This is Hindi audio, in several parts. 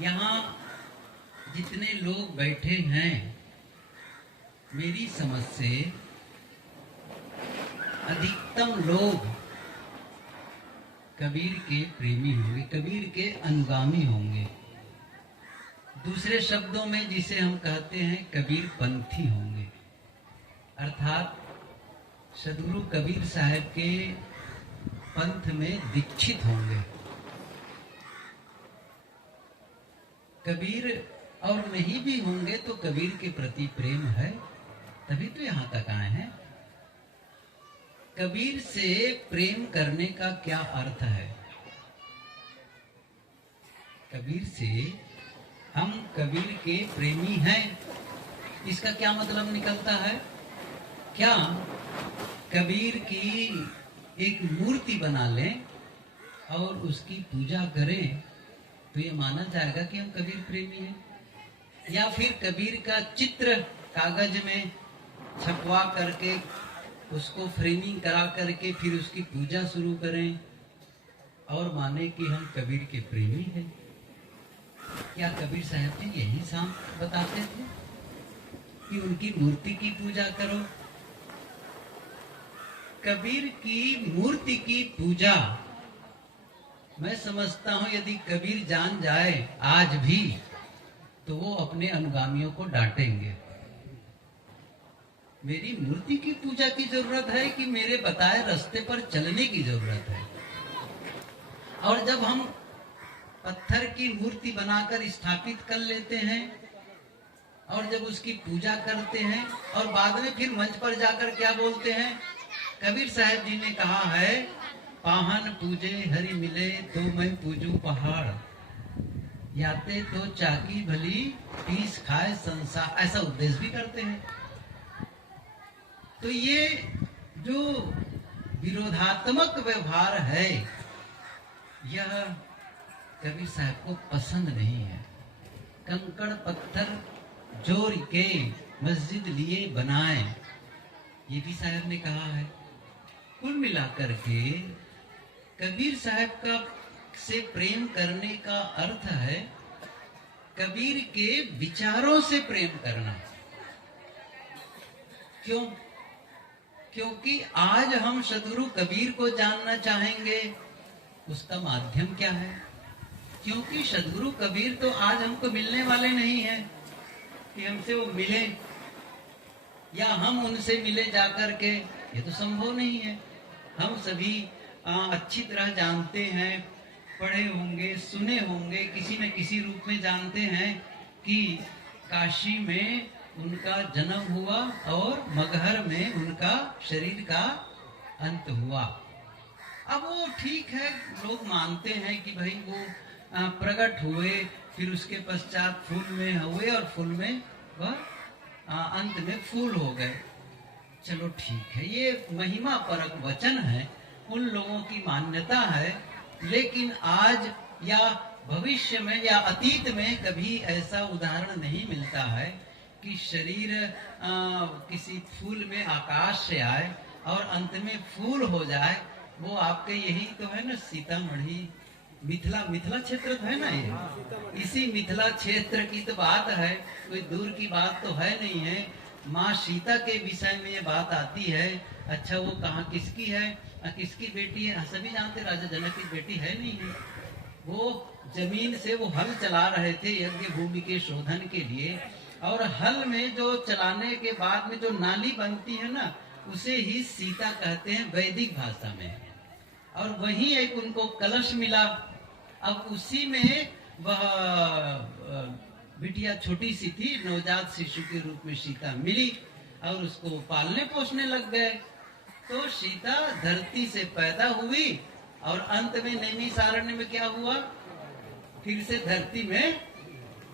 यहाँ जितने लोग बैठे हैं, मेरी समझ से अधिकतम लोग कबीर के प्रेमी होंगे, कबीर के अनुगामी होंगे। दूसरे शब्दों में जिसे हम कहते हैं कबीर पंथी होंगे, अर्थात सदगुरु कबीर साहब के पंथ में दीक्षित होंगे। कबीर और नहीं भी होंगे तो कबीर के प्रति प्रेम है, तभी तो यहां तक आए हैं। कबीर से प्रेम करने का क्या अर्थ है? कबीर से हम कबीर के प्रेमी हैं, इसका क्या मतलब निकलता है? क्या कबीर की एक मूर्ति बना लें और उसकी पूजा करें तो ये माना जाएगा कि हम कबीर प्रेमी हैं? या फिर कबीर का चित्र कागज में छपवा करके उसको फ्रेमिंग करा करके फिर उसकी पूजा शुरू करें और माने कि हम कबीर के प्रेमी हैं? क्या कबीर साहब जी यही शाम बताते थे कि उनकी मूर्ति की पूजा करो? कबीर की मूर्ति की पूजा मैं समझता हूं यदि कबीर जान जाए आज भी तो वो अपने अनुगामियों को डांटेंगे। मेरी मूर्ति की पूजा की जरूरत है कि मेरे बताए रास्ते पर चलने की जरूरत है? और जब हम पत्थर की मूर्ति बनाकर स्थापित कर लेते हैं और जब उसकी पूजा करते हैं और बाद में फिर मंच पर जाकर क्या बोलते हैं? कबीर साहब जी ने कहा है, पाहन पूजे हरि मिले तो मैं पूजू पहाड़, याते तो चाकी भली पीस खाए संसार। ऐसा उपदेश भी करते हैं। तो ये जो विरोधात्मक व्यवहार है यह कबीर साहब को पसंद नहीं है। कंकड़ पत्थर जोड़ के मस्जिद लिए बनाए, ये भी साहब ने कहा है। कुल मिलाकर के कबीर साहब का से प्रेम करने का अर्थ है कबीर के विचारों से प्रेम करना। क्यों? क्योंकि आज हम सदगुरु कबीर को जानना चाहेंगे, उसका माध्यम क्या है? क्योंकि सदगुरु कबीर तो आज हमको मिलने वाले नहीं हैं कि हमसे वो मिले या हम उनसे मिले जाकर के, ये तो संभव नहीं है। हम सभी अच्छी तरह जानते हैं, पढ़े होंगे, सुने होंगे, किसी न किसी रूप में जानते हैं कि काशी में उनका जन्म हुआ और मगहर में उनका शरीर का अंत हुआ। अब वो ठीक है, लोग मानते हैं कि भाई वो प्रकट हुए, फिर उसके पश्चात फूल में हुए और फूल में वह अंत में फूल हो गए। चलो ठीक है, ये महिमा परक वचन है, उन लोगों की मान्यता है। लेकिन आज या भविष्य में या अतीत में कभी ऐसा उदाहरण नहीं मिलता है कि शरीर किसी फूल में आकाश से आए और अंत में फूल हो जाए। वो आपके यही तो है ना, सीतामढ़ी मिथिला क्षेत्र तो है ना, ये इसी मिथिला क्षेत्र की तो बात है, कोई दूर की बात तो है नहीं है। माँ सीता के विषय में ये बात आती है। अच्छा, वो कहाँ किसकी है, किसकी बेटी है? सभी जानते राजा जनक की बेटी है नहीं है। वो जमीन से वो हल चला रहे थे यज्ञ भूमि के शोधन के लिए, और हल में जो चलाने के बाद में जो नाली बनती है ना, उसे ही सीता कहते हैं वैदिक भाषा में। और वहीं एक उनको कलश मिला। अब उसी में वह बिटिया छोटी सी थी, नवजात शिशु के रूप में सीता मिली और उसको पालने पोसने लग गए। तो सीता धरती से पैदा हुई और अंत में नैमिषारण्य में क्या हुआ? फिर से धरती में।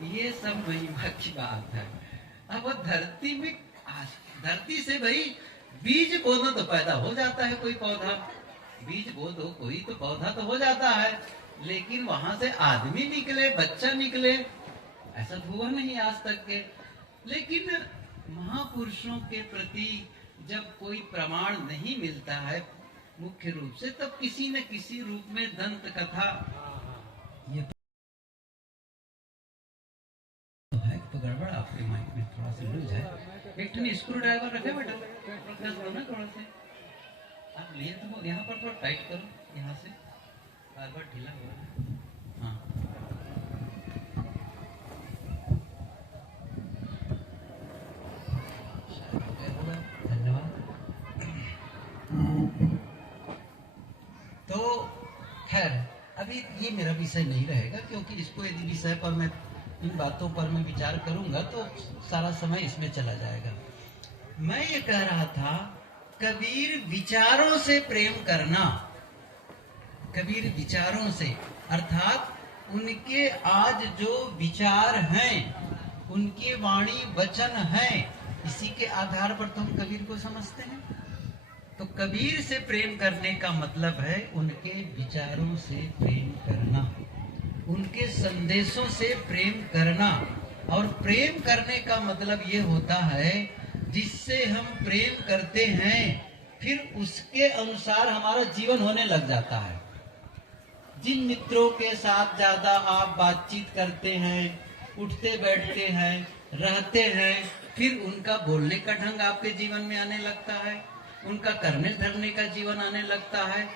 ये सब महिमा की बात है। अब वो धरती में, धरती से भाई बीज बो दो तो पैदा हो जाता है कोई पौधा, बीज बो दो कोई तो पौधा तो हो जाता है। लेकिन वहां से आदमी निकले, बच्चा निकले, ऐसा तो हुआ नहीं आज तक के। लेकिन महापुरुषों के प्रति जब कोई प्रमाण नहीं मिलता है मुख्य रूप से, तब किसी न किसी रूप में दंत कथा ये तो गड़बड़ आपके माइक में थोड़ा सा लूज है। एक ठन स्क्रू ड्राइवर रखे बेटा, दस दो ना थोड़ा से आप लिए तो यहाँ पर थोड़ा टाइट करो, यहाँ से बार बार ढीला हो रहा है। हाँ धन्यवाद। तो खैर अभी ये मेरा विषय नहीं रहेगा, क्योंकि इसको यदि विषय पर मैं इन बातों पर मैं विचार करूंगा तो सारा समय इसमें चला जाएगा। मैं ये कह रहा था, कबीर विचारों से प्रेम करना, कबीर विचारों से अर्थात उनके आज जो विचार हैं, उनके वाणी वचन हैं, इसी के आधार पर तो हम कबीर को समझते हैं। तो कबीर से प्रेम करने का मतलब है उनके विचारों से प्रेम करना, उनके संदेशों से प्रेम करना। और प्रेम करने का मतलब ये होता है जिससे हम प्रेम करते हैं फिर उसके अनुसार हमारा जीवन होने लग जाता है। जिन मित्रों के साथ ज्यादा आप बातचीत करते हैं, उठते बैठते हैं, रहते हैं, फिर उनका बोलने का ढंग आपके जीवन में आने लगता है, उनका करने धरने का जीवन आने लगता है।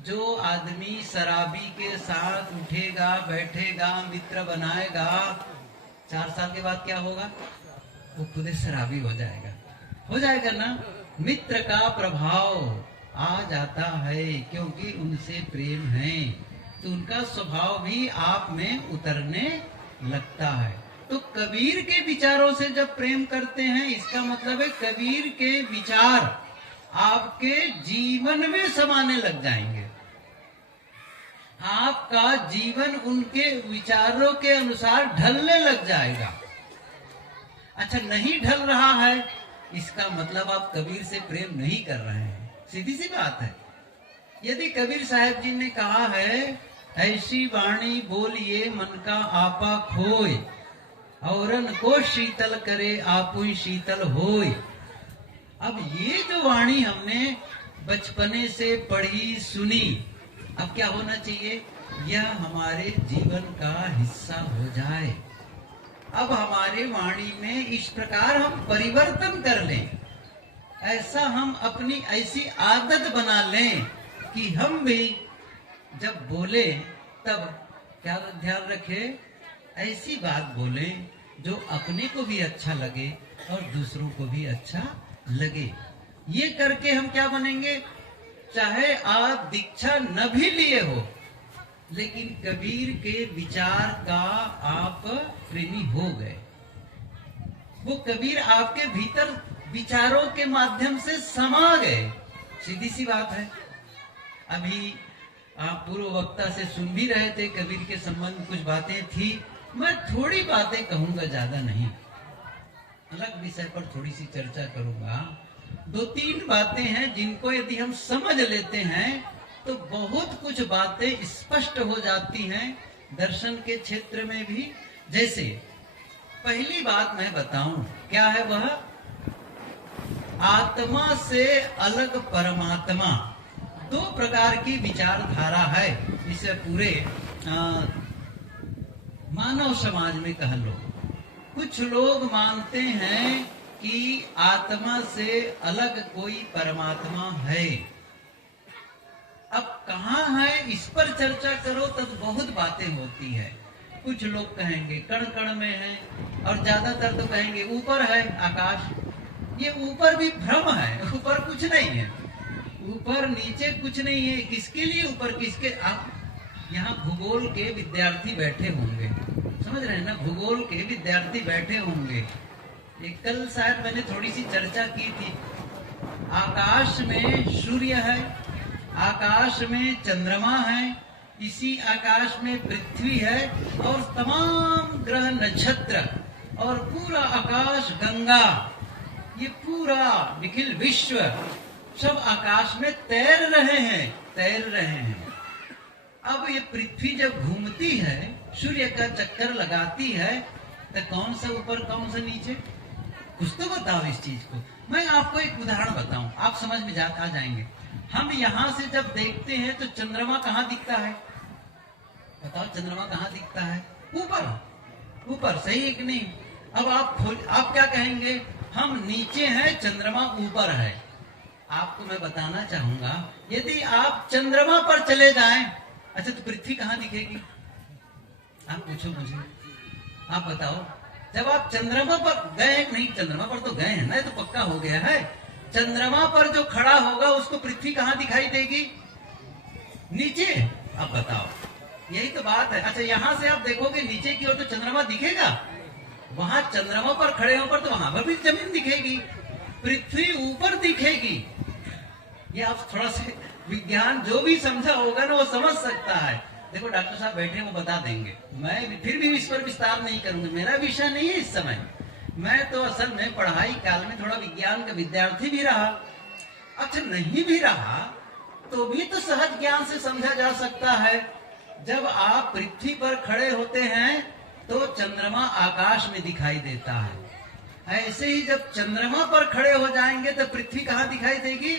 जो आदमी शराबी के साथ उठेगा बैठेगा मित्र बनाएगा, 4 साल के बाद क्या होगा? वो खुद शराबी हो जाएगा ना। मित्र का प्रभाव आ जाता है, क्योंकि उनसे प्रेम है तो उनका स्वभाव भी आप में उतरने लगता है। तो कबीर के विचारों से जब प्रेम करते हैं, इसका मतलब है कबीर के विचार आपके जीवन में समाने लग जाएंगे। आपका जीवन उनके विचारों के अनुसार ढलने लग जाएगा। अच्छा, नहीं ढल रहा है, इसका मतलब आप कबीर से प्रेम नहीं कर रहे हैं। सीधी सी बात है। यदि कबीर साहब जी ने कहा है, ऐसी वाणी बोलिए मन का आपा खोए, औरन को शीतल करे आपुई शीतल होए। अब ये जो वाणी हमने बचपने से पढ़ी सुनी, अब क्या होना चाहिए? यह हमारे जीवन का हिस्सा हो जाए। अब हमारे वाणी में इस प्रकार हम परिवर्तन कर लें, ऐसा हम अपनी ऐसी आदत बना लें कि हम भी जब बोले तब क्या ध्यान रखें, ऐसी बात बोले जो अपने को भी अच्छा लगे और दूसरों को भी अच्छा लगे। ये करके हम क्या बनेंगे? चाहे आप दीक्षा न भी लिए हो, लेकिन कबीर के विचार का आप प्रेमी हो गए। वो कबीर आपके भीतर विचारों के माध्यम से समा गए। सीधी सी बात है। अभी आप पूर्व वक्ता से सुन भी रहे थे, कबीर के संबंध कुछ बातें थी। मैं थोड़ी बातें कहूंगा, ज्यादा नहीं, अलग विषय पर थोड़ी सी चर्चा करूंगा। 2-3 बातें हैं जिनको यदि हम समझ लेते हैं तो बहुत कुछ बातें स्पष्ट हो जाती हैं दर्शन के क्षेत्र में भी। जैसे पहली बात मैं बताऊं, क्या है वह? आत्मा से अलग परमात्मा, 2 प्रकार की विचारधारा है। इसे पूरे मानव समाज में कह लो। कुछ लोग मानते हैं कि आत्मा से अलग कोई परमात्मा है। अब कहाँ है, इस पर चर्चा करो तो बहुत बातें होती है। कुछ लोग कहेंगे कण कण में है, और ज्यादातर तो कहेंगे ऊपर है आकाश। ये ऊपर भी भ्रम है, ऊपर कुछ नहीं है, ऊपर नीचे कुछ नहीं है। किसके लिए ऊपर, किसके? आप यहाँ भूगोल के विद्यार्थी बैठे होंगे, समझ रहे हैं ना? भूगोल के विद्यार्थी बैठे होंगे। कल शायद मैंने थोड़ी सी चर्चा की थी। आकाश में सूर्य है, आकाश में चंद्रमा है, इसी आकाश में पृथ्वी है, और तमाम ग्रह नक्षत्र, और पूरा आकाश गंगा, ये पूरा निखिल विश्व सब आकाश में तैर रहे हैं। अब ये पृथ्वी जब घूमती है, सूर्य का चक्कर लगाती है, तो कौन सा ऊपर कौन सा नीचे? कुछ तो बताओ इस चीज को। मैं आपको एक उदाहरण बताऊं, आप समझ में आ जाएंगे। हम यहाँ से जब देखते हैं तो चंद्रमा कहाँ दिखता है? बताओ, चंद्रमा कहाँ दिखता है? ऊपर। ऊपर, सही है कि नहीं? अब आप क्या कहेंगे, हम नीचे हैं, चंद्रमा ऊपर है। आपको मैं बताना चाहूंगा, यदि आप चंद्रमा पर चले जाएं, अच्छा तो पृथ्वी कहां दिखेगी? आप पूछो मुझे, आप बताओ। जब आप चंद्रमा पर गए, नहीं चंद्रमा पर तो गए हैं ना, तो पक्का हो गया है। चंद्रमा पर जो खड़ा होगा उसको पृथ्वी कहां दिखाई देगी? नीचे। अब बताओ, यही तो बात है। अच्छा यहां से आप देखोगे नीचे की ओर तो चंद्रमा दिखेगा, वहां चंद्रमा पर खड़े होकर तो वहां पर भी जमीन दिखेगी, पृथ्वी ऊपर दिखेगी। ये आप थोड़ा सा विज्ञान जो भी समझा होगा ना वो समझ सकता है। देखो डॉक्टर साहब बैठे वो बता देंगे, मैं फिर भी इस पर विस्तार नहीं करूंगा, मेरा विषय नहीं है इस समय। मैं तो असल में पढ़ाई काल में थोड़ा विज्ञान का विद्यार्थी भी रहा। अच्छा नहीं भी रहा तो भी तो सहज ज्ञान से समझा जा सकता है। जब आप पृथ्वी पर खड़े होते हैं तो चंद्रमा आकाश में दिखाई देता है। ऐसे ही जब चंद्रमा पर खड़े हो जाएंगे तो पृथ्वी कहां दिखाई देगी?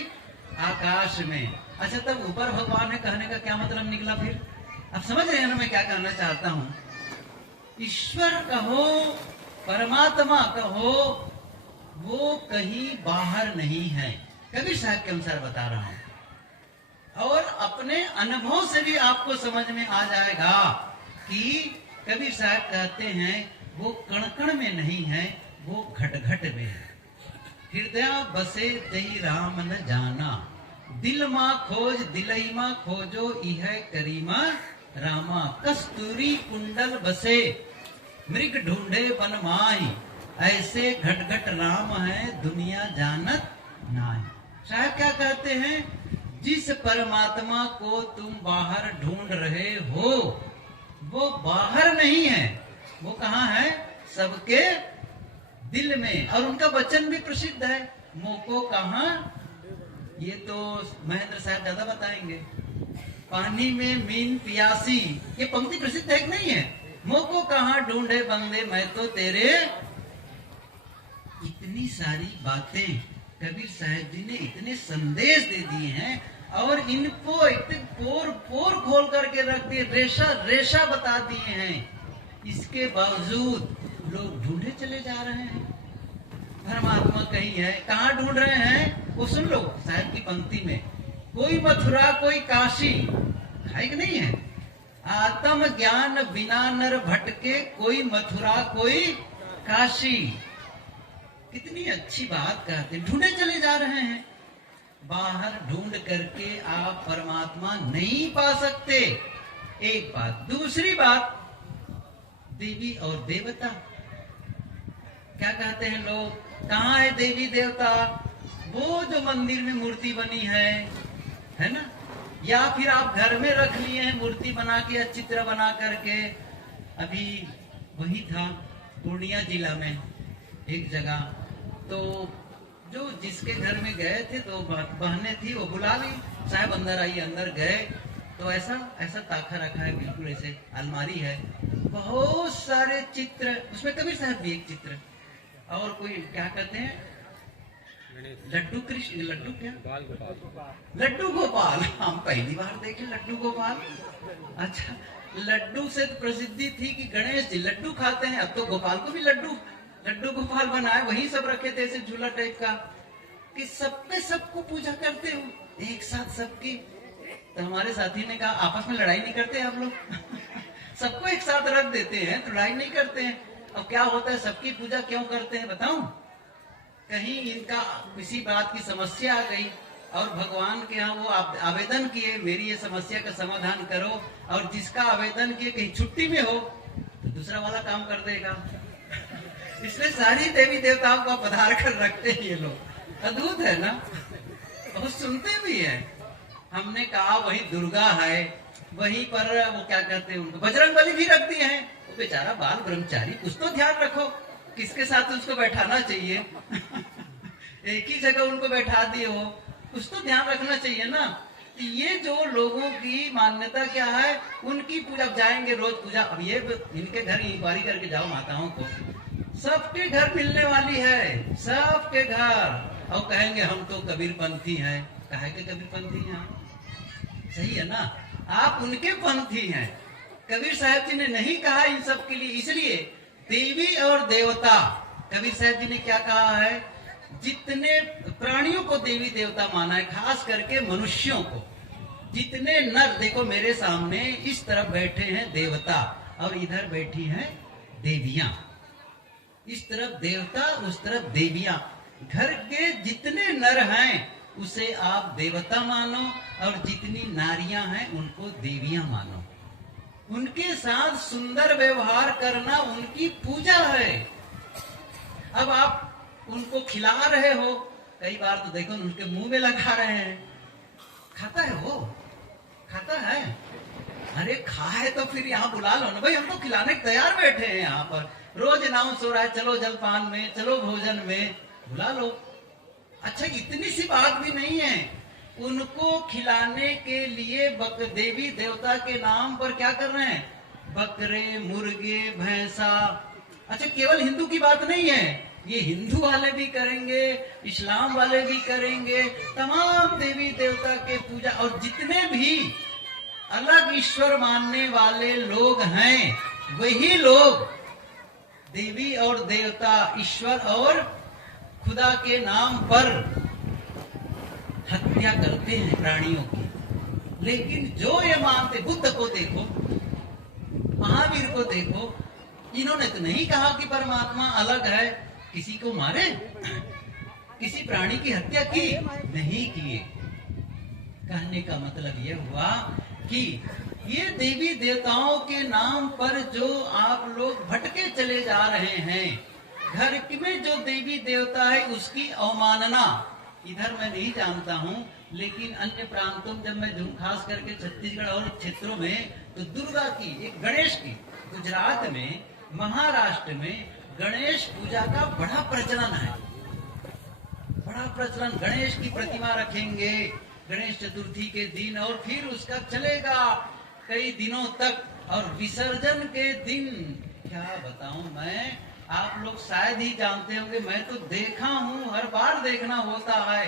आकाश में। अच्छा तब ऊपर भगवान है कहने का क्या मतलब निकला फिर? आप समझ रहे हैं ना मैं क्या कहना चाहता हूं? ईश्वर कहो, परमात्मा कहो, वो कहीं बाहर नहीं है। कबीर साहब के अनुसार बता रहा हूं, और अपने अनुभव से भी आपको समझ में आ जाएगा कि कबीर साहब कहते हैं वो कण कण में नहीं है, वो घट घट में है। हृदय बसे तही राम न जाना, दिल मां खोज दिलई मां खोजो इह करीमा रामा। कस्तूरी कुंडल बसे मृग ढूंढे बन माई, ऐसे घट घट राम है दुनिया जानत नाई। शायद क्या कहते हैं, जिस परमात्मा को तुम बाहर ढूंढ रहे हो वो बाहर नहीं है, वो कहाँ है? सबके दिल में। और उनका वचन भी प्रसिद्ध है, मोको कहाँ, ये तो महेंद्र साहब ज्यादा बताएंगे। पानी में मीन पियासी, ये पंक्ति प्रसिद्ध है कि नहीं है? मोको कहाँ ढूंढे बंदे मैं तो तेरे। इतनी सारी बातें कबीर साहब जी ने इतने संदेश दे दिए हैं और इनको इतने पोर पोर खोल करके रख दिए, रेशा रेशा बता दिए हैं। इसके बावजूद लोग ढूंढे चले जा रहे हैं परमात्मा कहीं है। कहाँ ढूंढ रहे हैं वो सुन लो साहब की पंक्ति में, कोई मथुरा कोई काशी, है कि नहीं है? आत्म ज्ञान बिना नर भटके, कोई मथुरा कोई काशी। कितनी अच्छी बात कहते हैं, ढूंढे चले जा रहे हैं। बाहर ढूंढ करके आप परमात्मा नहीं पा सकते, एक बात। दूसरी बात, देवी और देवता, क्या कहते हैं लोग, कहाँ है देवी देवता? वो जो मंदिर में मूर्ति बनी है ना, या फिर आप घर में रख लिए हैं मूर्ति बना के, चित्र बना करके। अभी वही था पूर्णिया जिला में एक जगह, तो जो जिसके घर में गए थे तो बहनें थी, वो बुला ली, साहब अंदर आइए। अंदर गए तो ऐसा ऐसा ताखा रखा है, बिल्कुल ऐसे अलमारी है, बहुत सारे चित्र, उसमें कबीर साहब भी एक चित्र, और कोई क्या कहते हैं लड्डू कृष्ण, लड्डू क्या, लड्डू गोपाल। हम पहली बार देखे लड्डू गोपाल। अच्छा, लड्डू से तो प्रसिद्धि थी कि गणेश जी लड्डू खाते हैं, अब तो गोपाल को भी लड्डू गोपाल बनाए, वही सब रखे थे ऐसे झूला टाइप का, कि सब पे सबको पूजा करते हो एक साथ सबकी। तो हमारे साथी ने कहा आपस में लड़ाई नहीं करते आप लोग? सबको एक साथ रख देते हैं तो लड़ाई नहीं करते हैं। अब क्या होता है, सबकी पूजा क्यों करते हैं बताऊं? कहीं इनका किसी बात की समस्या आ गई और भगवान के यहाँ वो आवेदन किए मेरी ये समस्या का समाधान करो, और जिसका आवेदन किए कहीं छुट्टी में हो तो दूसरा वाला काम कर देगा। इसलिए सारी देवी देवताओं को पधार कर रखते हैं ये लोग। अद्भुत है ना, बहुत सुनते भी है। हमने कहा वही दुर्गा है, वहीं पर वो क्या कहते हैं उनको बजरंग बली भी रख दिए हैं। वो बेचारा बाल ब्रह्मचारी, कुछ तो ध्यान रखो किसके साथ उसको बैठाना चाहिए। एक ही जगह उनको बैठा दिए हो, कुछ तो ध्यान रखना चाहिए ना। ये जो लोगों की मान्यता क्या है, उनकी पूजा जाएंगे रोज पूजा। अब ये इनके घर इंक्वायरी करके जाओ माताओं को, सबके घर मिलने वाली है, सबके घर, और कहेंगे हम तो कबीर पंथी हैं। कहे के कबीर पंथी हैं? सही है ना, आप उनके पंथी हैं। कबीर साहब जी ने नहीं कहा इन सब के लिए, इसलिए देवी और देवता, कबीर साहब जी ने क्या कहा है, जितने प्राणियों को देवी देवता माना है, खास करके मनुष्यों को। जितने नर, देखो मेरे सामने इस तरफ बैठे हैं देवता और इधर बैठी हैं देवियां, इस तरफ देवता उस तरफ देवियां। घर के जितने नर हैं उसे आप देवता मानो और जितनी नारियां हैं उनको देवियां मानो। उनके साथ सुंदर व्यवहार करना उनकी पूजा है। अब आप उनको खिला रहे हो, कई बार तो देखो उनके मुंह में लगा रहे हैं, खाता है वो, खाता है, अरे खाए तो फिर यहाँ बुला लो ना भाई, हम तो खिलाने के तैयार बैठे हैं यहाँ पर, रोज अनाउंस हो रहा है चलो जलपान में, चलो भोजन में, बुला लो। अच्छा इतनी सी बात भी नहीं है, उनको खिलाने के लिए देवी देवता के नाम पर क्या कर रहे हैं, बकरे, मुर्गे, भैंसा। अच्छा केवल हिंदू की बात नहीं है, ये हिंदू वाले भी करेंगे, इस्लाम वाले भी करेंगे, तमाम देवी देवता के पूजा। और जितने भी अलग ईश्वर मानने वाले लोग हैं, वही लोग देवी और देवता, ईश्वर और खुदा के नाम पर हत्या करते हैं प्राणियों की। लेकिन जो ये मानते, बुद्ध को देखो, महावीर को देखो, इन्होंने तो नहीं कहा कि परमात्मा अलग है, किसी को मारे, किसी प्राणी की हत्या की नहीं किए। कहने का मतलब यह हुआ कि ये देवी देवताओं के नाम पर जो आप लोग भटके चले जा रहे हैं, घर में जो देवी देवता है उसकी अवमानना, इधर मैं नहीं जानता हूँ, लेकिन अन्य प्रांतों में जब मैं जूँ, खास करके छत्तीसगढ़ और क्षेत्रों में, तो दुर्गा की, एक गणेश की, गुजरात में, महाराष्ट्र में गणेश पूजा का बड़ा प्रचलन है, बड़ा प्रचलन। गणेश की प्रतिमा रखेंगे गणेश चतुर्थी के दिन, और फिर उसका चलेगा कई दिनों तक, और विसर्जन के दिन क्या बताऊं मैं, आप लोग शायद ही जानते होंगे, मैं तो देखा हूं, हर बार देखना होता है,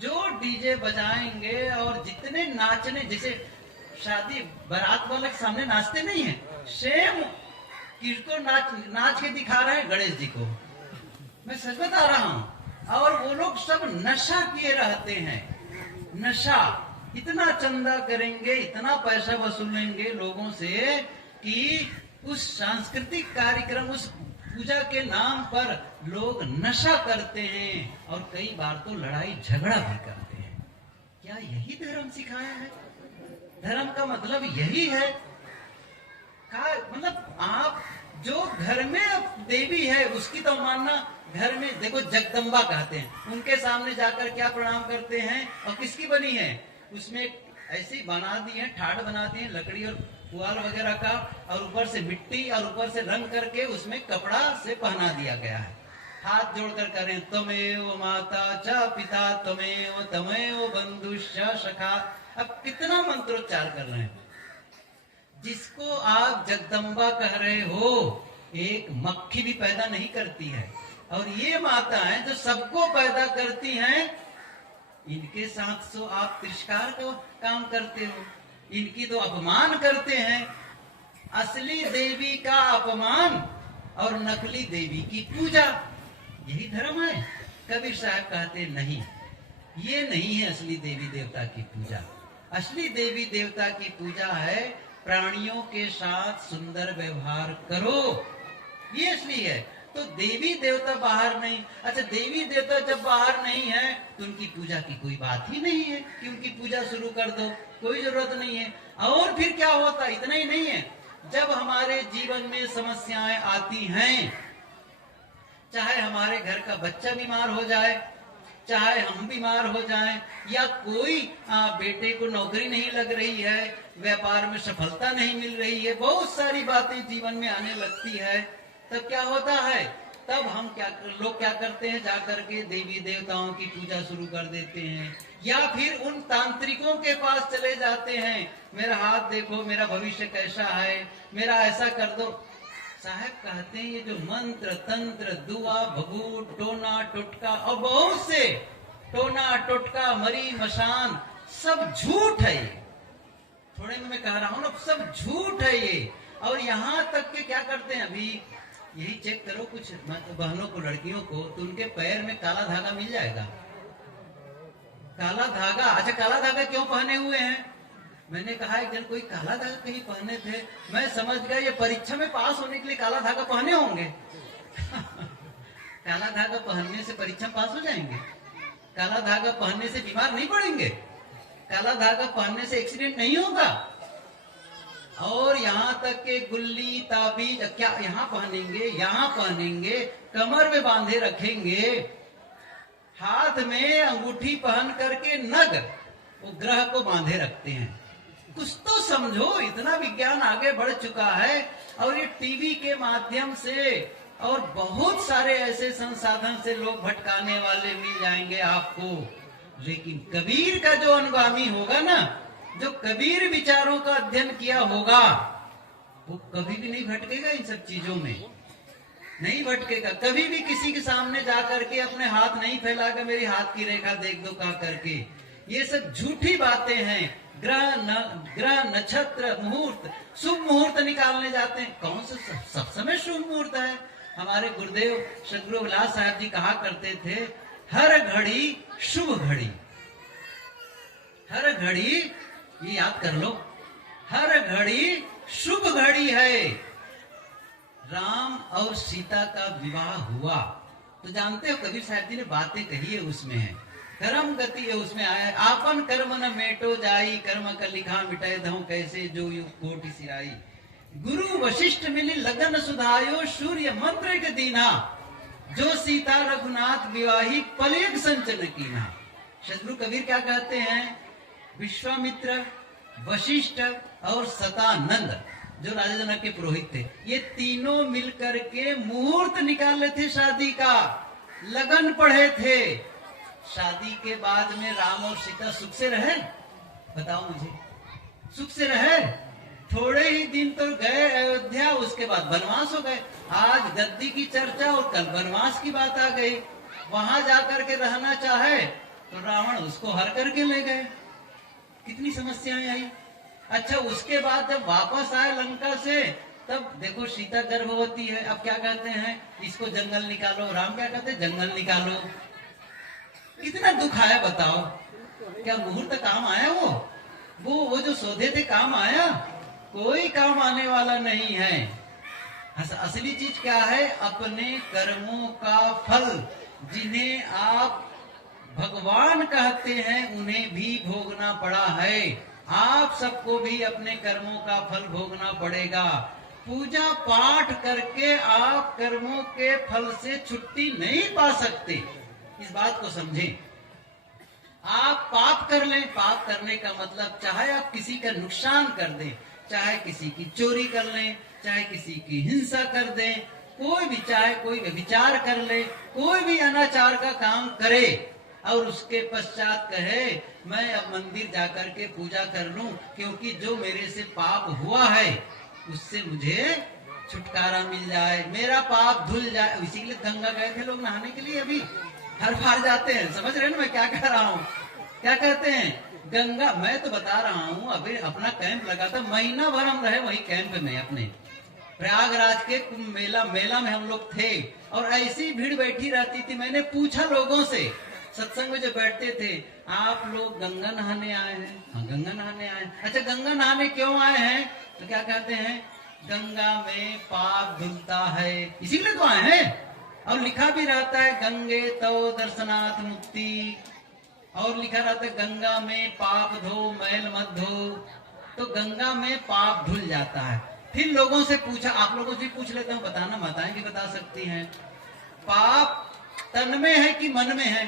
जो डीजे बजाएंगे और जितने नाचने, जैसे शादी बारात वाले के सामने नाचते नहीं है, सेम किसको नाच के दिखा रहे हैं, गणेश जी को, मैं सच बता रहा हूं। और वो लोग सब नशा किए रहते हैं, नशा, इतना चंदा करेंगे, इतना पैसा वसूलेंगे लोगों से कि उस सांस्कृतिक कार्यक्रम, उस पूजा के नाम पर लोग नशा करते हैं, और कई बार तो लड़ाई झगड़ा भी करते हैं। क्या यही धर्म सिखाया है? धर्म का मतलब यही है का, मतलब आप जो घर में देवी है उसकी तो मानना, घर में देखो जगदम्बा कहते हैं, उनके सामने जाकर क्या प्रणाम करते हैं, और किसकी बनी है, उसमें ऐसी बना दी है, ठाठ बना दी है लकड़ी और पुआल वगैरह का, और ऊपर से मिट्टी और ऊपर से रंग करके उसमें कपड़ा से पहना दिया गया है, हाथ जोड़कर करें, त्वमेव माता च पिता त्वमेव तमेव बंधुश्च सखा। अब कितना मंत्रोच्चार कर रहे हैं, जिसको आप जगदम्बा कह रहे हो, एक मक्खी भी पैदा नहीं करती है, और ये माता है जो सबको पैदा करती हैं, इनके साथ तो आप तिरस्कार का काम करते हो, इनकी तो अपमान करते हैं। असली देवी का अपमान और नकली देवी की पूजा, यही धर्म है। कबीर साहब कहते नहीं, ये नहीं है असली देवी देवता की पूजा। असली देवी देवता की पूजा है प्राणियों के साथ सुंदर व्यवहार करो, ये असली है। तो देवी देवता बाहर नहीं। अच्छा, देवी देवता जब बाहर नहीं है तो उनकी पूजा की कोई बात ही नहीं है कि उनकी पूजा शुरू कर दो, कोई जरूरत नहीं है। और फिर क्या होता, इतना ही नहीं है, जब हमारे जीवन में समस्याएं आती हैं, चाहे हमारे घर का बच्चा बीमार हो जाए, चाहे हम बीमार हो जाएं, या कोई बेटे को नौकरी नहीं लग रही है, व्यापार में सफलता नहीं मिल रही है, बहुत सारी बातें जीवन में आने लगती है, तब क्या होता है, तब हम लोग क्या करते हैं, जाकर के देवी देवताओं की पूजा शुरू कर देते हैं, या फिर उन तांत्रिकों के पास चले जाते हैं, मेरा हाथ देखो, मेरा भविष्य कैसा है, मेरा ऐसा कर दो। साहब कहते हैं ये जो मंत्र तंत्र दुआ भगूट टोना टोटका और बहुत से टोना टोटका मरी मशान सब झूठ है। थोड़े में मैं कह रहा हूं ना, सब झूठ है ये। और यहाँ तक के क्या करते हैं, अभी यही चेक करो कुछ बहनों को, लड़कियों को, तो उनके पैर में काला धागा मिल जाएगा। काला धागा, अच्छा काला धागा क्यों पहने हुए हैं? मैंने कहा एक दिन कोई काला धागा कहीं पहने थे, मैं समझ गया ये परीक्षा में पास होने के लिए काला धागा पहने होंगे। काला धागा पहनने से परीक्षा में पास हो जाएंगे? काला धागा पहनने से बीमार नहीं पड़ेंगे? काला धागा पहनने से एक्सीडेंट नहीं होगा? और यहाँ तक के गुल्ली ताबीज क्या यहाँ पहनेंगे, यहाँ पहनेंगे, कमर में बांधे रखेंगे, हाथ में अंगूठी पहन करके नग वो ग्रह को बांधे रखते हैं। कुछ तो समझो, इतना विज्ञान आगे बढ़ चुका है। और ये टीवी के माध्यम से और बहुत सारे ऐसे संसाधन से लोग भटकाने वाले मिल जाएंगे आपको। लेकिन कबीर का जो अनुगामी होगा ना, जो कबीर विचारों का अध्ययन किया होगा, वो कभी भी नहीं भटकेगा इन सब चीजों में, नहीं भटकेगा। कभी भी किसी के सामने जाकर के अपने हाथ नहीं फैलाकर मेरी हाथ की रेखा देख दो कहा करके। ये सब झूठी बातें हैं। ग्रह नक्षत्र मुहूर्त, शुभ मुहूर्त निकालने जाते हैं। कौन सा सब समय शुभ मुहूर्त है? हमारे गुरुदेव सदगुरु विलास साहब जी कहा करते थे, हर घड़ी शुभ घड़ी। हर घड़ी, ये याद कर लो, हर घड़ी शुभ घड़ी है। राम और सीता का विवाह हुआ तो जानते हो कबीर साहब जी ने बातें कही है, उसमें है कर्म गति है, उसमें आया है, आपन कर्म न मेटो जाई, कर्म का लिखा मिटाए दो कैसे जो यु कोटि सिराई। गुरु वशिष्ठ मिली लगन सुधायो, सूर्य मंत्र के दीना, जो सीता रघुनाथ विवाही पलक संचन कीना। सदगुरु कबीर क्या कहते हैं? विश्वामित्र, वशिष्ठ और सतानंद जो राजा जनक के पुरोहित थे, ये तीनों मिलकर के मुहूर्त निकाले थे शादी का, लगन पढ़े थे। शादी के बाद में राम और सीता सुख से रहे? बताओ मुझे, सुख से रहे? थोड़े ही दिन तो गए अयोध्या, उसके बाद वनवास हो गए। आज गद्दी की चर्चा और कल वनवास की बात आ गई। वहां जाकर के रहना चाहे तो रावण उसको हर करके ले गए। कितनी समस्याएं आई। अच्छा उसके बाद जब वापस आए लंका से, तब देखो सीता गर्भवती है। अब क्या कहते हैं? इसको जंगल निकालो। राम क्या कहते हैं? जंगल निकालो। कितना दुख आया बताओ। क्या मुहूर्त काम आया? वो जो सौदे थे काम आया? कोई काम आने वाला नहीं है। असली चीज क्या है? अपने कर्मों का फल, जिन्हें आप भगवान कहते हैं, उन्हें भी भोगना पड़ा है। आप सबको भी अपने कर्मों का फल भोगना पड़ेगा। पूजा पाठ करके आप कर्मों के फल से छुट्टी नहीं पा सकते, इस बात को समझें। आप पाप कर लें, पाप करने का मतलब चाहे आप किसी का नुकसान कर दें, चाहे किसी की चोरी कर लें, चाहे किसी की हिंसा कर दें, कोई भी, चाहे कोई विचार कर ले, कोई भी अनाचार का काम करे और उसके पश्चात कहे मैं अब मंदिर जाकर के पूजा कर लूं, क्योंकि जो मेरे से पाप हुआ है उससे मुझे छुटकारा मिल जाए, मेरा पाप धुल जाए। इसीलिए गंगा गए थे लोग नहाने के लिए, अभी हर बार जाते हैं। समझ रहे हैं मैं क्या कह रहा हूँ? क्या कहते हैं? गंगा, मैं तो बता रहा हूँ, अभी अपना कैंप लगा था, महीना भर हम रहे वही कैंप में अपने प्रयागराज के कुंभ मेला में हम लोग थे, और ऐसी भीड़ बैठी रहती थी। मैंने पूछा लोगों से, सत्संग में जो बैठते थे, आप लोग गंगा नहाने आए हैं? हाँ गंगा नहाने आए। अच्छा गंगा नहाने क्यों आए हैं? तो क्या कहते हैं? गंगा में पाप धुलता है, इसीलिए तो आए हैं। और लिखा भी रहता है गंगे तो दर्शनाथ मुक्ति, और लिखा रहता है गंगा में पाप धो मैल मत धो। तो गंगा में पाप धुल जाता है। फिर लोगों से पूछा, आप लोगों से पूछ लेता हूँ, बताना, माताएं भी बता सकती हैं, पाप तन में है कि मन में है?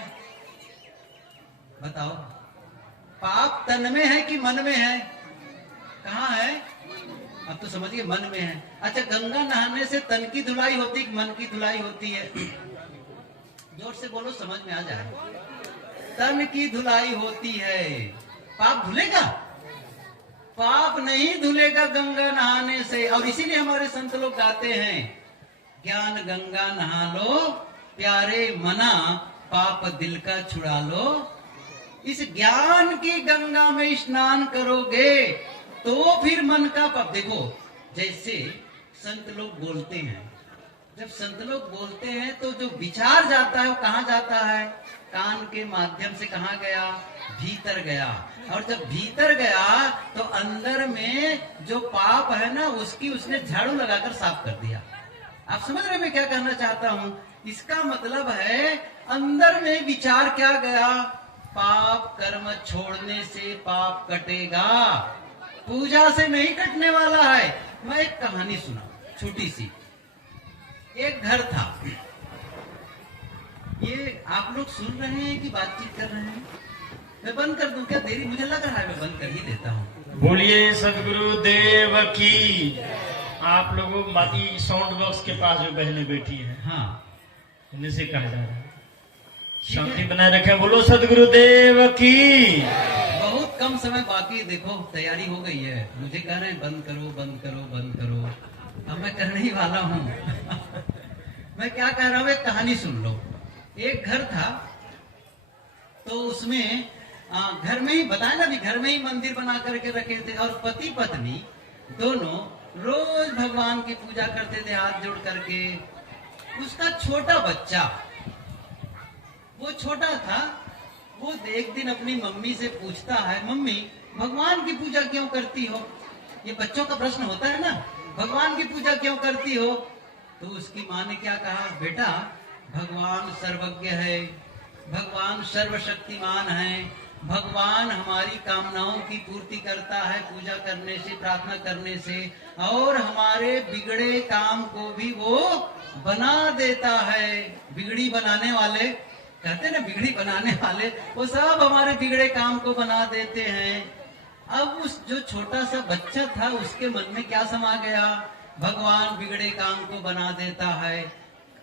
बताओ, पाप तन में है कि मन में है? कहाँ है? अब तो समझिए मन में है। अच्छा गंगा नहाने से तन की धुलाई होती है कि मन की धुलाई होती है? जोर से बोलो समझ में आ जाए। तन की धुलाई होती है। पाप धुलेगा? पाप नहीं धुलेगा गंगा नहाने से। और इसीलिए हमारे संत लोग गाते हैं, ज्ञान गंगा नहा लो प्यारे मना, पाप दिल का छुड़ा लो। इस ज्ञान की गंगा में स्नान करोगे तो फिर मन का पाप। देखो जैसे संत लोग बोलते हैं, जब संत लोग बोलते हैं तो जो विचार जाता है वो कहाँ जाता है? कान के माध्यम से कहाँ गया? भीतर गया। और जब भीतर गया तो अंदर में जो पाप है ना उसकी उसने झाड़ू लगाकर साफ कर दिया। आप समझ रहे मैं क्या कहना चाहता हूँ? इसका मतलब है अंदर में विचार क्या गया? पाप कर्म छोड़ने से पाप कटेगा, पूजा से नहीं कटने वाला है। मैं एक कहानी सुना छोटी सी। एक घर था। ये आप लोग सुन रहे हैं कि बातचीत कर रहे हैं? मैं बंद कर दूं क्या? देरी मुझे लग रहा है, मैं बंद कर ही देता हूँ। बोलिए सदगुरु देव की। आप लोगों माती साउंड बॉक्स के पास जो बहनें बैठी हैं, हाँ, इन्हें से कहा जा रहा है शांति बनाए रखें। बोलो सदगुरु देव की। बहुत कम समय बाकी, देखो तैयारी हो गई है। मुझे कह रहे हैं बंद करो बंद करो बंद करो, अब मैं करने ही वाला हूँ। मैं क्या कह रहा हूँ, एक कहानी सुन लो। एक घर था तो उसमें घर में ही बताया ना, भी घर में ही मंदिर बना करके रखे थे। और पति पत्नी दोनों रोज भगवान की पूजा करते थे हाथ जोड़ करके। उसका छोटा बच्चा, वो छोटा था, वो एक दिन अपनी मम्मी से पूछता है, मम्मी भगवान की पूजा क्यों करती हो? ये बच्चों का प्रश्न होता है ना, भगवान की पूजा क्यों करती हो? तो उसकी माँ ने क्या कहा, बेटा भगवान सर्वज्ञ है, भगवान सर्वशक्तिमान है, भगवान हमारी कामनाओं की पूर्ति करता है पूजा करने से, प्रार्थना करने से, और हमारे बिगड़े काम को भी वो बना देता है। बिगड़ी बनाने वाले कहते ना, बिगड़ी बनाने वाले, वो सब हमारे बिगड़े काम को बना देते हैं। अब उस जो छोटा सा बच्चा था उसके मन में क्या समा गया, भगवान बिगड़े काम को बना देता है।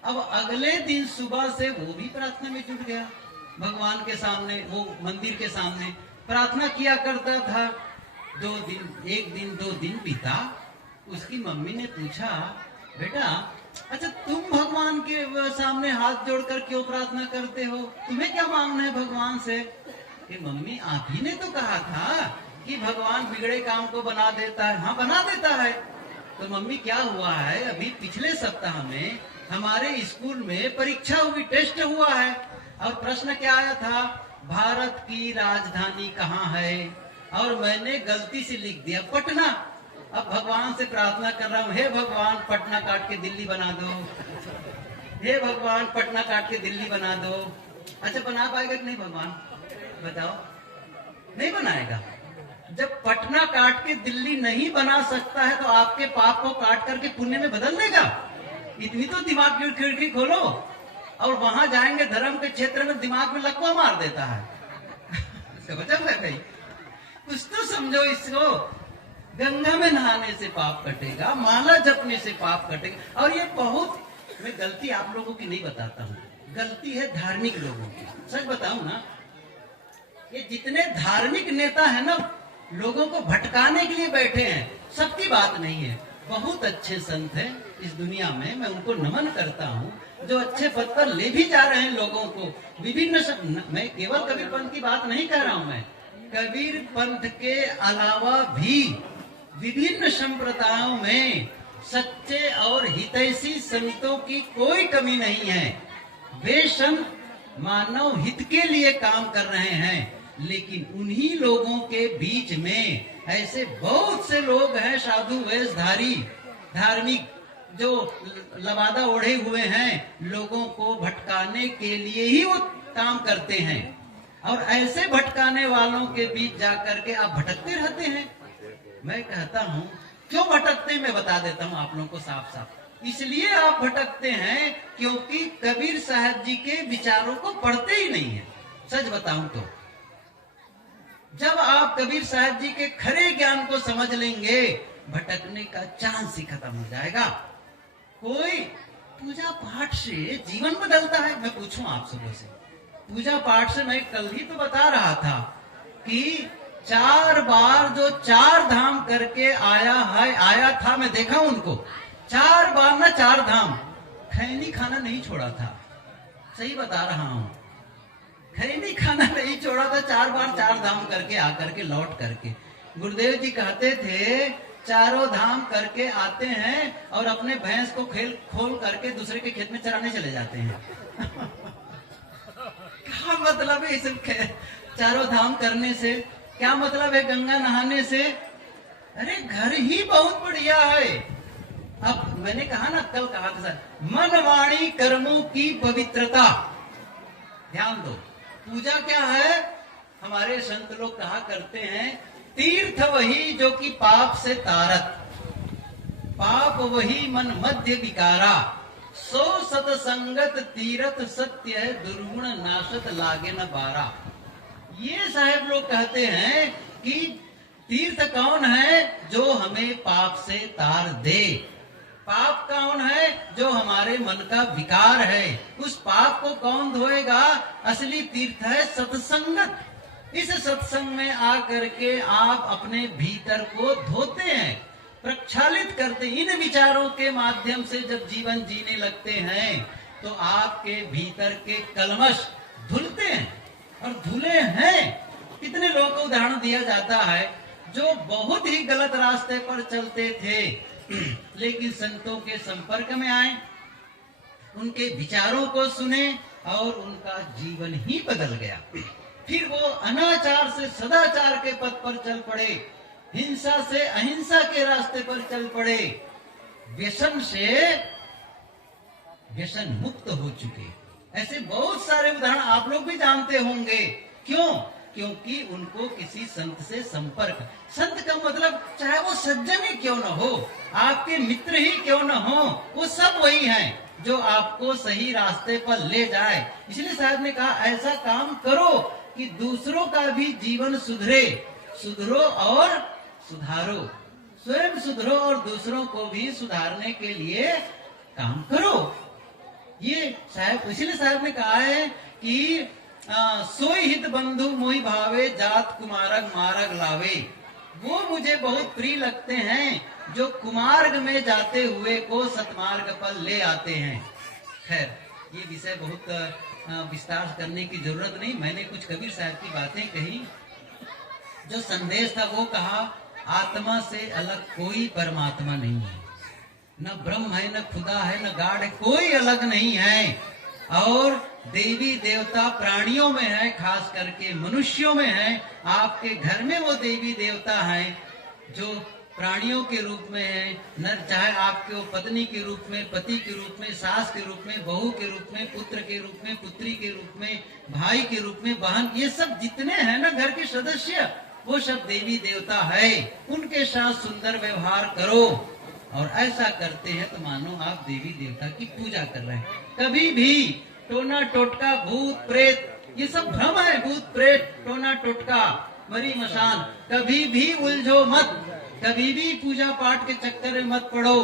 अब अगले दिन सुबह से वो भी प्रार्थना में जुट गया, भगवान के सामने, वो मंदिर के सामने प्रार्थना किया करता था। 2 दिन, 1 दिन 2 दिन बीता। उसकी मम्मी ने पूछा, बेटा अच्छा तुम भगवान के सामने हाथ जोड़कर क्यों प्रार्थना करते हो? तुम्हें क्या मांगना है भगवान से? कि मम्मी आप ही ने तो कहा था कि भगवान बिगड़े काम को बना देता है। हाँ बना देता है। तो मम्मी क्या हुआ है, अभी पिछले सप्ताह में हमारे स्कूल में परीक्षा हुई, टेस्ट हुआ है, और प्रश्न क्या आया था, भारत की राजधानी कहाँ है? और मैंने गलती से लिख दिया पटना। अब भगवान से प्रार्थना कर रहा हूँ, हे भगवान पटना काट के दिल्ली बना दो, हे भगवान पटना काट के दिल्ली बना दो। अच्छा बना पाएगा कि नहीं भगवान? बताओ, नहीं बनाएगा। जब पटना काट के दिल्ली नहीं बना सकता है तो आपके पाप को काट करके पुण्य में बदल देगा? इतनी तो दिमाग की खिड़की खोलो। और वहां जाएंगे धर्म के क्षेत्र में, दिमाग में लकवा मार देता है। समझा भाई? कुछ तो समझो इसको। गंगा में नहाने से पाप कटेगा, माला जपने से पाप कटेगा। और ये बहुत, मैं गलती आप लोगों की नहीं बताता हूँ, गलती है धार्मिक लोगों की। सच बताऊं ना, ये जितने धार्मिक नेता है ना, लोगों को भटकाने के लिए बैठे हैं। सबकी बात नहीं है, बहुत अच्छे संत हैं इस दुनिया में, मैं उनको नमन करता हूँ, जो अच्छे पद पर ले भी जा रहे हैं लोगों को। विभिन्न, मैं केवल कबीर पंथ की बात नहीं कर रहा हूँ, मैं कबीर पंथ के अलावा भी विभिन्न संप्रदायों में सच्चे और हितैषी संतों की कोई कमी नहीं है। वे संत मानव हित के लिए काम कर रहे हैं, लेकिन उन्हीं लोगों के बीच में ऐसे बहुत से लोग हैं, साधु वेशधारी धार्मिक, जो लबादा ओढ़े हुए हैं, लोगों को भटकाने के लिए ही वो काम करते हैं। और ऐसे भटकाने वालों के बीच जाकर के आप भटकते रहते हैं। मैं कहता हूँ क्यों भटकते हैं, मैं बता देता हूँ आप लोगों को साफ साफ। इसलिए आप भटकते हैं क्योंकि कबीर साहब जी के विचारों को पढ़ते ही नहीं है। सच बताऊं तो जब आप कबीर साहब जी के खरे ज्ञान को समझ लेंगे, भटकने का चांस ही खत्म हो जाएगा। कोई पूजा पाठ से जीवन बदलता है? मैं पूछूं आप सबों से, पूजा पाठ से, मैं कल ही तो बता रहा था कि 4 बार जो 4 धाम करके आया था, मैं देखा उनको 4 बार ना 4 धाम, खैनी खाना नहीं छोड़ा था। सही बता रहा हूं, खैनी खाना नहीं छोड़ा था। 4 बार 4 धाम करके आकर के लौट करके गुरुदेव जी कहते थे चारों धाम करके आते हैं और अपने भैंस को खोल करके दूसरे के खेत में चराने चले जाते हैं। क्या मतलब है इस चारों धाम करने से? क्या मतलब है गंगा नहाने से? अरे घर ही बहुत बढ़िया है। अब मैंने कहा ना, कल कहा था सर, मन वाणी कर्मों की पवित्रता। ध्यान दो, पूजा क्या है? हमारे संत लोग कहा करते हैं, तीर्थ वही जो कि पाप से तारत, पाप वही मन मध्य विकारा, सो सतसंगत तीरथ सत्य है, दुर्गुण नाशत लागे न बारा। ये साहब लोग कहते हैं कि तीर्थ कौन है? जो हमें पाप से तार दे। पाप कौन है? जो हमारे मन का विकार है। उस पाप को कौन धोएगा? असली तीर्थ है सत्संगत। इस सत्संग में आकर के आप अपने भीतर को धोते हैं, प्रक्षालित करते। इन विचारों के माध्यम से जब जीवन जीने लगते हैं तो आपके भीतर के कलमश धुलते हैं और धुले हैं। कितने लोगों को उदाहरण दिया जाता है जो बहुत ही गलत रास्ते पर चलते थे, लेकिन संतों के संपर्क में आए, उनके विचारों को सुने और उनका जीवन ही बदल गया। फिर वो अनाचार से सदाचार के पथ पर चल पड़े, हिंसा से अहिंसा के रास्ते पर चल पड़े, व्यसन से व्यसन मुक्त हो चुके। ऐसे बहुत सारे उदाहरण आप लोग भी जानते होंगे। क्यों? क्योंकि उनको किसी संत से संपर्क। संत का मतलब चाहे वो सज्जन ही क्यों न हो, आपके मित्र ही क्यों न हो, वो सब वही हैं जो आपको सही रास्ते पर ले जाए। इसलिए साहब ने कहा, ऐसा काम करो कि दूसरों का भी जीवन सुधरे। सुधरो और सुधारो, स्वयं सुधरो और दूसरों को भी सुधारने के लिए काम करो। ये साहब, इसलिए साहब ने कहा है कि सोई हित बंधु मोहि भावे, जात कुमारग मार्ग लावे। वो मुझे बहुत प्रिय लगते हैं जो कुमार्ग में जाते हुए को सतमार्ग पर ले आते हैं। खैर, ये विषय बहुत विस्तार करने की जरूरत नहीं। मैंने कुछ कबीर साहब की बातें कही। जो संदेश था वो कहा, आत्मा से अलग कोई परमात्मा नहीं है, न ब्रह्म है, न खुदा है, न गाड है, कोई अलग नहीं है। और देवी देवता प्राणियों में है, खास करके मनुष्यों में है। आपके घर में वो देवी देवता हैं जो प्राणियों के रूप में है, नर, चाहे आपके वो पत्नी के रूप में, पति के रूप में, सास के रूप में, बहू के रूप में, पुत्र के रूप में, पुत्री के रूप में, भाई के रूप में, बहन, ये सब जितने हैं ना घर के सदस्य, वो सब देवी देवता है। उनके साथ सुंदर व्यवहार करो, और ऐसा करते हैं तो मानो आप देवी देवता की पूजा कर रहे हैं। कभी भी टोना टोटका, भूत प्रेत, ये सब भ्रम है। भूत प्रेत, टोना टोटका, मरी मशान, कभी भी उलझो मत। कभी भी पूजा पाठ के चक्कर में मत पड़ो।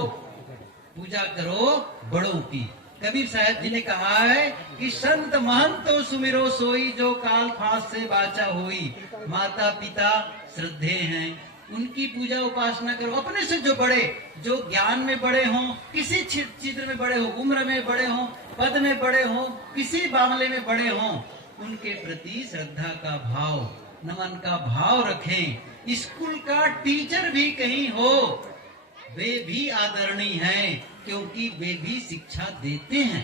पूजा करो बड़ों की। कबीर साहब जी ने कहा है कि संत महंतो सुमिरो सोई, जो काल फांस से बाचा हुई। माता पिता श्रद्धे हैं, उनकी पूजा उपासना करो। अपने से जो बड़े, जो ज्ञान में बड़े हों, किसी क्षेत्र में बड़े हों, उम्र में बड़े हों, पद में बड़े हों, किसी मामले में बड़े हों, उनके प्रति श्रद्धा का भाव, नमन का भाव रखें। स्कूल का टीचर भी कहीं हो, वे भी आदरणीय हैं, क्योंकि वे भी शिक्षा देते हैं।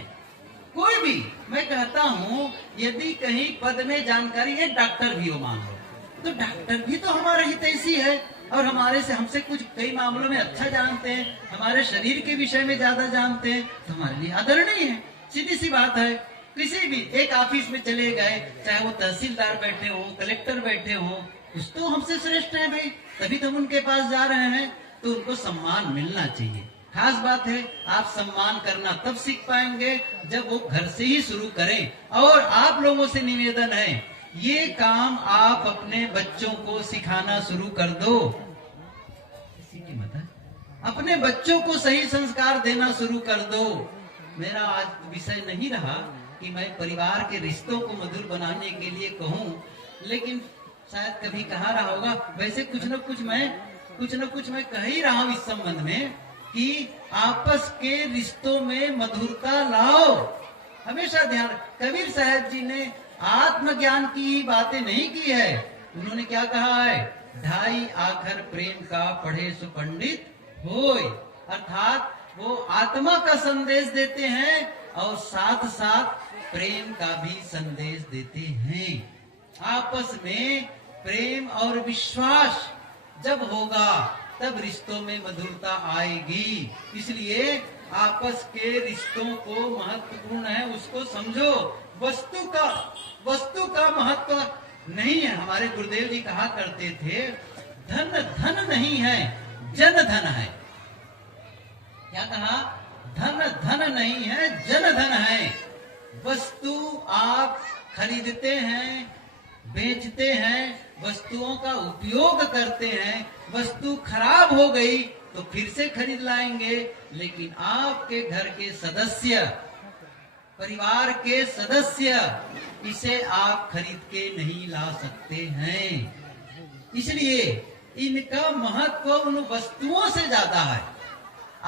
कोई भी, मैं कहता हूँ, यदि कहीं पद में जानकारी, एक डॉक्टर भी हो मान लो, तो डॉक्टर भी तो हमारे हितैषी है और हमारे से, हमसे कुछ कई मामलों में अच्छा जानते हैं, हमारे शरीर के विषय में ज्यादा जानते हैं, तो हमारे लिए आदरणीय है। सीधी सी बात है। किसी भी एक ऑफिस में चले गए, चाहे वो तहसीलदार बैठे हो, कलेक्टर बैठे हो, कुछ तो हमसे श्रेष्ठ है भाई, तभी तो हम उनके पास जा रहे हैं, तो उनको सम्मान मिलना चाहिए। खास बात है, आप सम्मान करना तब सीख पाएंगे जब वो घर से ही शुरू करें। और आप लोगों से निवेदन है, ये काम आप अपने बच्चों को सिखाना शुरू कर दो। अपने बच्चों को सही संस्कार देना शुरू कर दो। मेरा आज विषय नहीं रहा कि मैं परिवार के रिश्तों को मधुर बनाने के लिए कहूँ, लेकिन शायद कभी कहा रहा होगा। वैसे कुछ न कुछ मैं कह ही रहा हूँ इस संबंध में कि आपस के रिश्तों में मधुरता लाओ। हमेशा ध्यान, कबीर साहब जी ने आत्मज्ञान की बातें नहीं की है। उन्होंने क्या कहा है ढाई आखर प्रेम का पढ़े सो पंडित होय। अर्थात वो आत्मा का संदेश देते हैं और साथ साथ प्रेम का भी संदेश देते हैं। आपस में प्रेम और विश्वास जब होगा तब रिश्तों में मधुरता आएगी। इसलिए आपस के रिश्तों को महत्वपूर्ण है, उसको समझो। वस्तु का महत्व नहीं है। हमारे गुरुदेव जी कहा करते थे, धन धन नहीं है, जन धन है। क्या कहा? धन धन नहीं है, जन धन है। वस्तु आप खरीदते हैं, बेचते हैं, वस्तुओं का उपयोग करते हैं। वस्तु खराब हो गई तो फिर से खरीद लाएंगे, लेकिन आपके घर के सदस्य, परिवार के सदस्य, इसे आप खरीद के नहीं ला सकते हैं। इसलिए इनका महत्व उन वस्तुओं से ज्यादा है।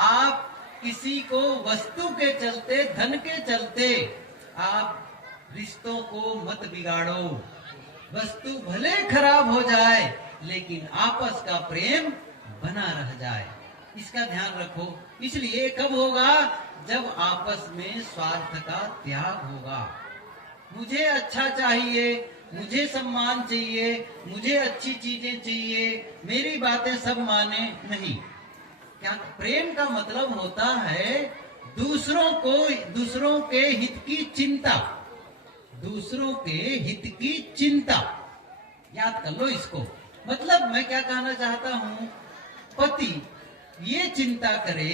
आप किसी को वस्तु के चलते, धन के चलते आप रिश्तों को मत बिगाड़ो। वस्तु भले खराब हो जाए लेकिन आपस का प्रेम बना रह जाए, इसका ध्यान रखो। इसलिए कब होगा? जब आपस में स्वार्थ का त्याग होगा। मुझे अच्छा चाहिए, मुझे सम्मान चाहिए, मुझे अच्छी चीजें चाहिए, मेरी बातें सब माने, नहीं। क्या प्रेम का मतलब होता है दूसरों के हित की चिंता, दूसरों के हित की चिंता। याद कर लो इसको। मतलब मैं क्या कहना चाहता हूं, पति ये चिंता करे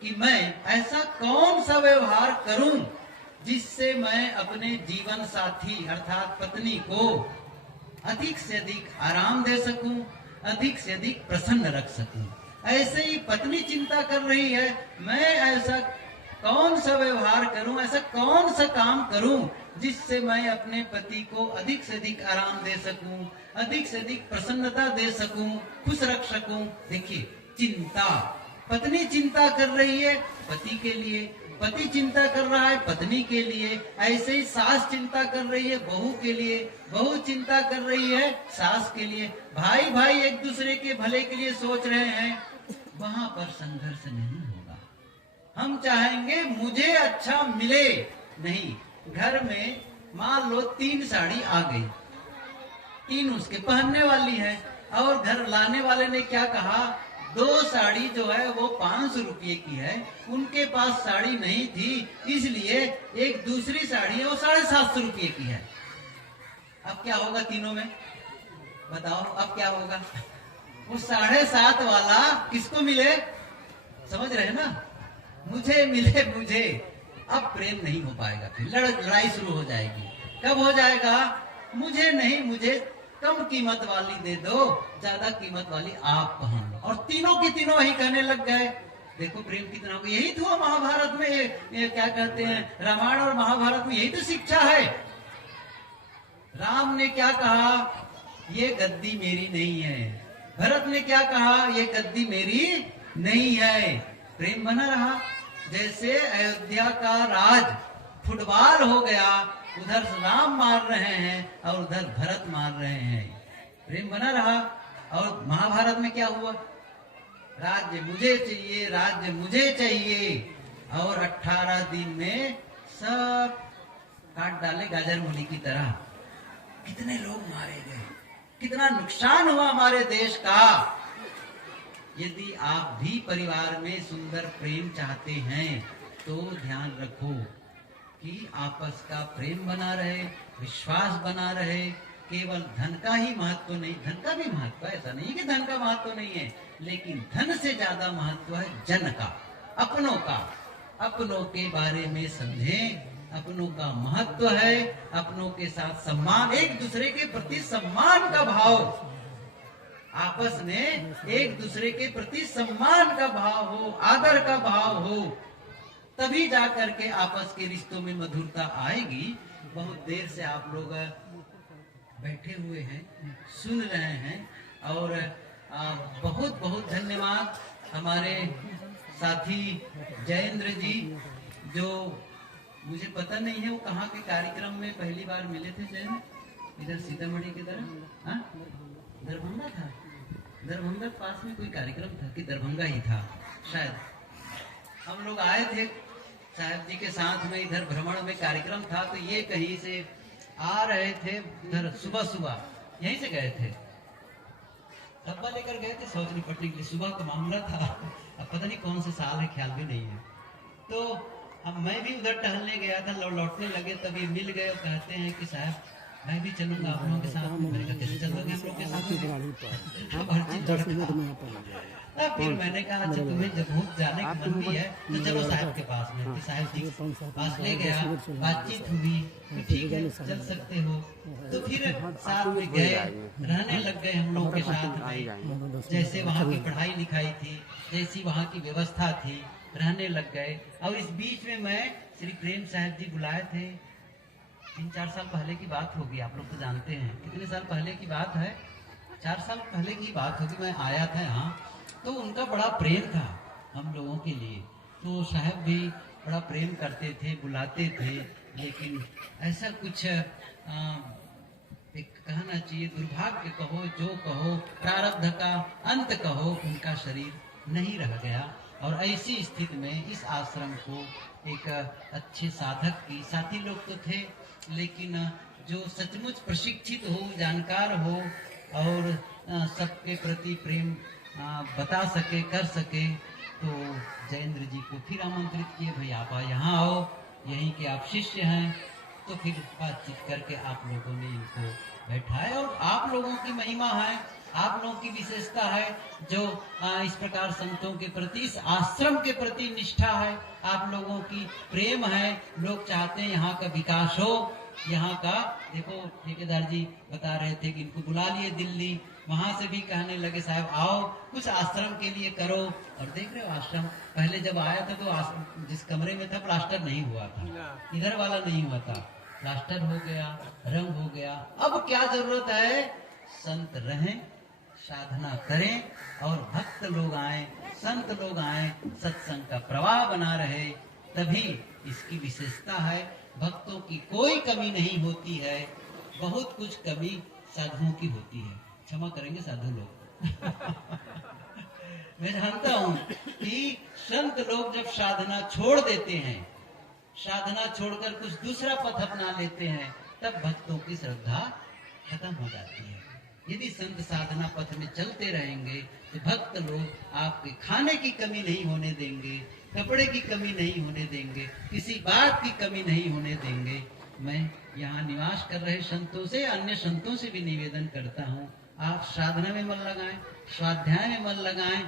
कि मैं ऐसा कौन सा व्यवहार करूं जिससे मैं अपने जीवन साथी अर्थात पत्नी को अधिक से अधिक आराम दे सकूं, अधिक से अधिक प्रसन्न रख सकूं। ऐसे ही पत्नी चिंता कर रही है, मैं ऐसा कौन सा व्यवहार करूं, ऐसा कौन सा काम करूं जिससे मैं अपने पति को अधिक से अधिक आराम दे सकूं, अधिक से अधिक प्रसन्नता दे सकूं, खुश रख सकूं। देखिए, चिंता, पत्नी चिंता कर रही है पति के लिए, पति चिंता कर रहा है पत्नी के लिए, ऐसे ही सास चिंता कर रही है बहू के लिए, बहू चिंता कर रही है सास के लिए, भाई भाई एक दूसरे के भले के लिए सोच रहे हैं। वहां पर संघर्ष नहीं होगा। हम चाहेंगे मुझे अच्छा मिले, नहीं। घर में मान लो 3 साड़ी आ गई, 3 उसके पहनने वाली है, और घर लाने वाले ने क्या कहा, 2 साड़ी जो है वो 500 रुपये की है, उनके पास साड़ी नहीं थी, इसलिए एक दूसरी साड़ी है वो 750 रुपये की है। अब क्या होगा तीनों में? बताओ अब क्या होगा? वो 750 वाला किसको मिले? समझ रहे ना? मुझे मिले मुझे। अब प्रेम नहीं हो पाएगा, फिर लड़ाई शुरू हो जाएगी। कब हो जाएगा? मुझे नहीं, मुझे कम कीमत वाली दे दो, ज्यादा कीमत वाली आप पहन लो। और तीनों की तीनों वही कहने लग गए। देखो प्रेम कितना हो गया। यही तो महाभारत में ये क्या कहते हैं, रामायण और महाभारत में यही तो शिक्षा है। राम ने क्या कहा, ये गद्दी मेरी नहीं है। भरत ने क्या कहा, ये गद्दी मेरी नहीं है। प्रेम बना रहा। जैसे अयोध्या का राज फुटबॉल हो गया, उधर राम मार रहे हैं और उधर भरत मार रहे हैं, प्रेम बना रहा। और महाभारत में क्या हुआ, राज्य मुझे चाहिए, राज्य मुझे चाहिए, और 18 दिन में सब काट डाले गाजर मूली की तरह। कितने लोग मारे गए, कितना नुकसान हुआ हमारे देश का। यदि आप भी परिवार में सुंदर प्रेम चाहते हैं तो ध्यान रखो कि आपस का प्रेम बना रहे, विश्वास बना रहे। केवल धन का ही महत्व नहीं, धन का भी महत्व है, ऐसा नहीं कि धन का महत्व नहीं है, लेकिन धन से ज्यादा महत्व है जन का, अपनों का। अपनों के बारे में समझें, अपनों का महत्व है, अपनों के साथ सम्मान, एक दूसरे के प्रति सम्मान का भाव, आपस में एक दूसरे के प्रति सम्मान का भाव हो, आदर का भाव हो, तभी जाकर के आपस के रिश्तों में मधुरता आएगी। बहुत देर से आप लोग बैठे हुए हैं, सुन रहे हैं, और बहुत बहुत धन्यवाद हमारे साथी जयेंद्र जी, जो मुझे पता नहीं है वो कहाँ के कार्यक्रम में पहली बार मिले थे। जयेंद्र इधर सीतामढ़ी की तरफ, हाँ दरभंगा था, दरभंगा के पास में कोई कार्यक्रम था कि दरभंगा ही था शायद। हम लोग आए थे साहब जी के साथ में, इधर भ्रमण में कार्यक्रम था, तो ये कहीं से आ रहे थे उधर, सुबह सुबह यहीं से गए थे, डब्बा लेकर गए थे सौच निपटने के लिए, सुबह का मामला था। अब पता नहीं कौन से साल है, ख्याल भी नहीं है। तो अब मैं भी उधर टहलने गया था, लौटने लगे तभी मिल गए और कहते हैं कि साहब मैं भी चलूंगा आप लोगों के साथ। मैंने कहा कैसे चल रहे हम लोग के साथ? फिर मैंने कहा अच्छा तुम्हें जब भूख जाने की मन भी है तो चलो साहब के पास में। साहब जी पास ले गया, बातचीत हुई, तो ठीक है चल सकते हो। तो फिर साथ में गए, रहने लग गए हम लोग के साथ में। जैसे वहाँ की पढ़ाई लिखाई थी, जैसी वहाँ की व्यवस्था थी, रहने लग गए। और इस बीच में मैं श्री प्रेम साहब जी बुलाए थे, 3-4 साल पहले की बात होगी, आप लोग तो जानते हैं कितने साल पहले की बात है, 4 साल पहले की बात होगी। मैं आया था यहाँ, तो उनका बड़ा प्रेम था हम लोगों के लिए, तो साहब भी बड़ा प्रेम करते थे, बुलाते थे। लेकिन ऐसा कुछ एक कहना चाहिए, दुर्भाग्य कहो जो कहो, प्रारब्ध का अंत कहो, उनका शरीर नहीं रह गया। और ऐसी स्थिति में इस आश्रम को एक अच्छे साधक की, साथी लोग तो थे लेकिन जो सचमुच प्रशिक्षित हो, जानकार हो और सबके प्रति प्रेम बता सके, कर सके, तो जयेंद्र जी को फिर आमंत्रित किए, भाई आप यहाँ आओ, यहीं के आप शिष्य हैं। तो फिर बातचीत करके आप लोगों ने इनको बैठाया। और आप लोगों की महिमा है, आप लोगों की विशेषता है, जो इस प्रकार संतों के प्रति, इस आश्रम के प्रति निष्ठा है, आप लोगों की प्रेम है। लोग चाहते हैं यहाँ का विकास हो, यहाँ का। देखो ठेकेदार जी बता रहे थे कि इनको बुला लिए दिल्ली, वहां से भी कहने लगे साहब आओ कुछ आश्रम के लिए करो। और देख रहे हो आश्रम, पहले जब आया था तो जिस कमरे में था प्लास्टर नहीं हुआ था, इधर वाला नहीं हुआ था, प्लास्टर हो गया, रंग हो गया। अब क्या जरूरत है, संत रहें, साधना करें और भक्त लोग आए, संत लोग आए, सत्संग का प्रवाह बना रहे, तभी इसकी विशेषता है। भक्तों की कोई कमी नहीं होती है, बहुत कुछ कमी साधुओं की होती है। क्षमा करेंगे साधु लोग। मैं जानता हूँ कि संत लोग जब साधना छोड़ देते हैं, साधना छोड़कर कुछ दूसरा पथ अपना लेते हैं, तब भक्तों की श्रद्धा खत्म हो जाती है। यदि संत साधना पथ में चलते रहेंगे तो भक्त लोग आपके खाने की कमी नहीं होने देंगे, कपड़े की कमी नहीं होने देंगे, किसी बात की कमी नहीं होने देंगे। मैं यहाँ निवास कर रहे संतों से, अन्य संतों से भी निवेदन करता हूँ, आप साधना में मन लगाएं, स्वाध्याय में मन लगाएं।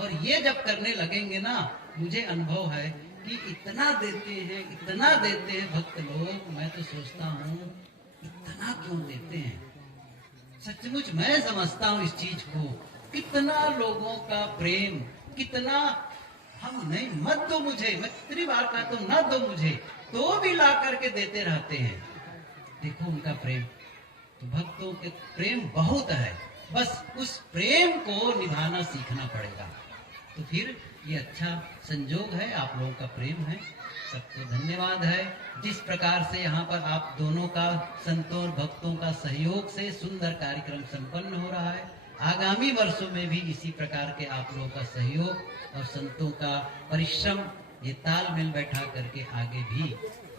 और ये जब करने लगेंगे ना, मुझे अनुभव है कि इतना देते हैं भक्त लोग। मैं तो सोचता हूँ इतना क्यों देते हैं, सचमुच मैं समझता हूँ इस चीज को, कितना लोगों का प्रेम, कितना हम नहीं, मत दो मुझे, मैं कितनी बार कहता हूँ ना दो मुझे, तो भी ला करके देते रहते हैं। देखो उनका प्रेम, तो भक्तों के प्रेम बहुत है, बस उस प्रेम को निभाना सीखना पड़ेगा। तो फिर ये अच्छा संजोग है, आप लोगों का प्रेम है, सबको धन्यवाद है। जिस प्रकार से यहाँ पर आप दोनों का, संतों और भक्तों का सहयोग से सुंदर कार्यक्रम संपन्न हो रहा है, आगामी वर्षों में भी इसी प्रकार के आप लोगों का सहयोग और संतों का परिश्रम, ये तालमेल बैठा करके आगे भी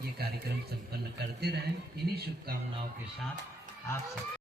ये कार्यक्रम संपन्न करते रहें। इन्हीं शुभकामनाओं के साथ आप सब